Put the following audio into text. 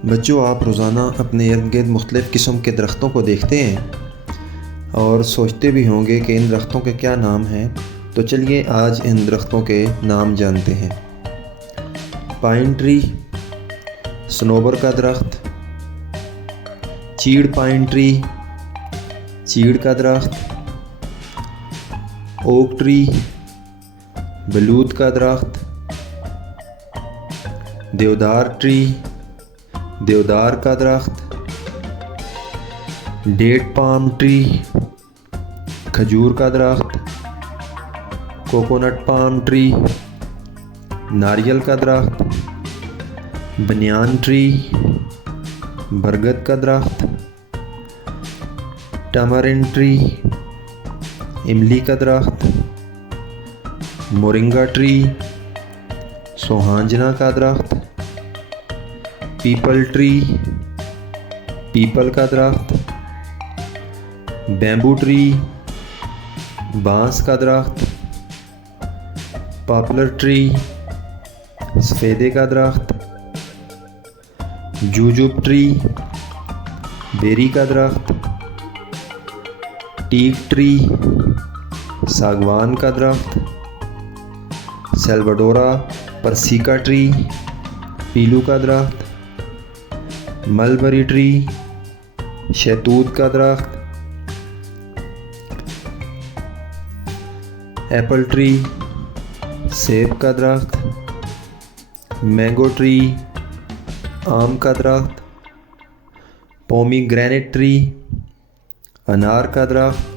बच्चों, आप रोज़ाना अपने इर्द गिर्द मुख्तलिफ़ किस्म के दरख्तों को देखते हैं और सोचते भी होंगे कि इन दरख्तों के क्या नाम हैं। तो चलिए आज इन दरख्तों के नाम जानते हैं। पाइन ट्री, सनोबर का दरख्त, चीड़ पाइन ट्री, चीड़ का दरख्त, ओक ट्री, बलूत का दरख्त, देवदार ट्री, देवदार का दरख्त, डेट पाम ट्री, खजूर का दरख्त, कोकोनट पाम ट्री, नारियल का दरख्त, बनियान ट्री, बरगद का दरख्त, टमारिन ट्री, इमली का दरख्त, मोरिंगा ट्री, सोहांजना का दरख्त, पीपल ट्री, पीपल का दरख्त, बैम्बू ट्री, बांस का दरख्त, पॉपुलर ट्री, सफ़ेदे का दरख्त, जूजुब ट्री, बेरी का दरख्त, टीक ट्री, सागवान का दरख्त, सेल्वाडोरा परसिका ट्री, पीलू का दरख्त, मलबरी ट्री, शहतूत का दरख्त, एप्पल ट्री, सेब का दरख्त, मैंगो ट्री, आम का दरख्त, पोमीग्रेनेट ट्री, अनार का दरख्त,